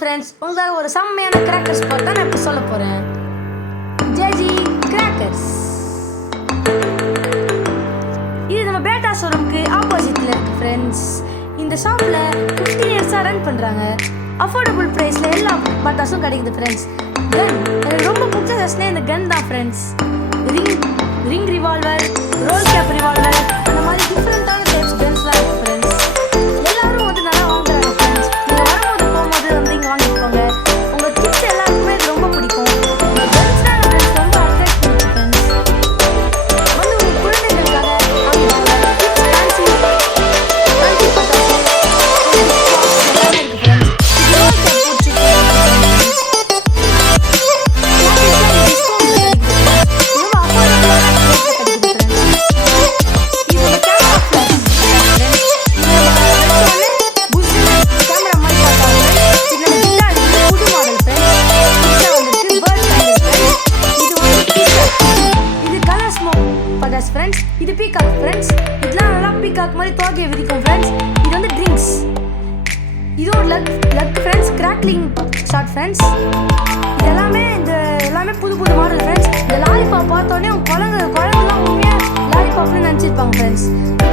Friends, உங்களால் ஒரு செம்மையான கிராக்கர்ஸ் பார்த்து தான் நான் இப்போ சொல்ல போகிறேன். JG crackers. இது நம்ம பேட்டா ஷோரூமுக்கு ஆப்போசிட்டில் இருக்குது ஃப்ரெண்ட்ஸ். இந்த ஷாப்பில் 15 இயர்ஸாக ரன் பண்ணுறாங்க. அஃபோர்டபுள் ப்ரைஸில் எல்லா பட்டாசும் கிடைக்குது ஃப்ரெண்ட்ஸ். கன், எனக்கு ரொம்ப பிடிச்ச ரசனே இந்த கன் தான் friends. Ring revolver, role gap revolver, அந்த மாதிரி டிஃப்ரெண்ட்டான டைப்ஸ் கன்ஸ்லாம் இருக்குது ஃப்ரெண்ட்ஸ். எல்லாரும் வந்து நல்லா வாங்குறாங்க ஃப்ரெண்ட்ஸ். நீங்கள் வரும்போது போகும்போது வந்து இங்கே வாங்கிக்கோங்க. உங்கள் கிட்ஸ் எல்லாருக்குமே இது ரொம்ப பிடிக்கும். உங்கள் கன்ஸ்லாம் ஃப்ரெண்ட்ஸ் ரொம்ப அட்ராக்ட் பண்ணுச்சு ஃப்ரெண்ட்ஸ். வந்து உங்கள் குழந்தைகளுக்காக வாங்கிக்கோங்க. கிட்ஸ் ஃபேன்சி பட்டாசு எல்லாமே இருக்குது ஃப்ரெண்ட்ஸ். Role gap friends. இது பீகாக் ஃப்ரெண்ட்ஸ். இதெல்லாம் நல்லா பீகாக் மாதிரி தோகையை விதிக்கும் ஃப்ரெண்ட்ஸ். இது வந்து ட்ரிங்க்ஸ். இது ஒரு luck friends. Crackling shot friends. இது எல்லாமே புது மாடல் ஃப்ரெண்ட்ஸ். இந்த லாலிபாப் பார்த்தோன்னே உங்கள் குழந்தைலாம் உண்மையாக லாலிபாப்னு நினச்சிருப்பாங்க ஃப்ரெண்ட்ஸ்.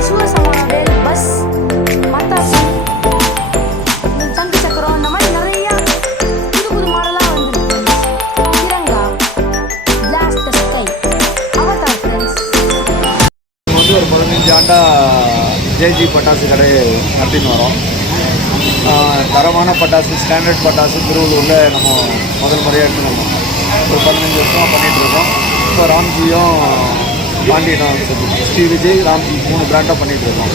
சூரசமான வேல், பஸ், மத்தாசு, தங்கு சக்கரம், இந்த மாதிரி நிறையா புது மாடலாக வந்துருக்கு friends. Tiranga, blast the sky, Avatar friends. ஒரு 15 ஆண்டா ஜேஜி பட்டாசு கடை நடத்தின்னு வரோம். தரமான பட்டாசு, ஸ்டாண்டர்ட் பட்டாசு திருவள்ளூரில் நம்ம முதல் முறையாக எடுத்துனோம். ஒரு 15 வருஷமாக பண்ணிகிட்ருக்கோம். இப்போ ராம்ஜியும் பாண்டியனும் ஸ்ரீ விஜய், ராம்ஜி 3 பிராண்டாக பண்ணிகிட்ருக்கோம்.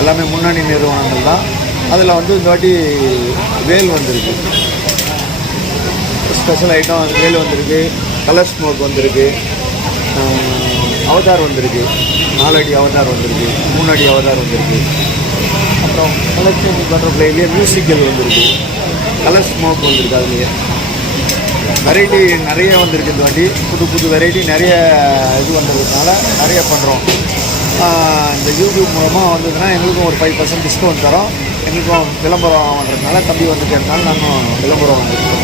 எல்லாமே முன்னணி நிறுவனங்கள் தான். அதில் வந்து இந்த வாட்டி வேல் வந்திருக்கு, ஸ்பெஷல் ஐட்டம் வேல் வந்திருக்கு, கலர் ஸ்மோக் வந்திருக்கு, அவதார் வந்திருக்கு, 4 அடி அவதார் வந்திருக்கு, 3 அடி அவதார் வந்திருக்கு. அப்புறம் கலெக்ஷன் பட்டர்ஃப்ளைலேயே மியூசிக்கல் வந்திருக்கு, கலர் ஸ்மோக் வந்திருக்கு. அதுலேயே வெரைட்டி நிறைய வந்திருக்கு. இந்த வாட்டி புது வெரைட்டி நிறைய இது வந்ததுனால நிறைய பண்ணுறோம். இந்த யூடியூப் மூலமாக வந்ததுன்னா எங்களுக்கும் ஒரு 5% டிஸ்கவுண்ட் தரோம். எங்களுக்கும் விளம்பரம் பண்ணுறதுனால தம்பி வந்துக்கிறதுனால நாங்கள் விளம்பரம் வந்துருக்கோம்.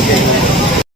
ஓகேங்க.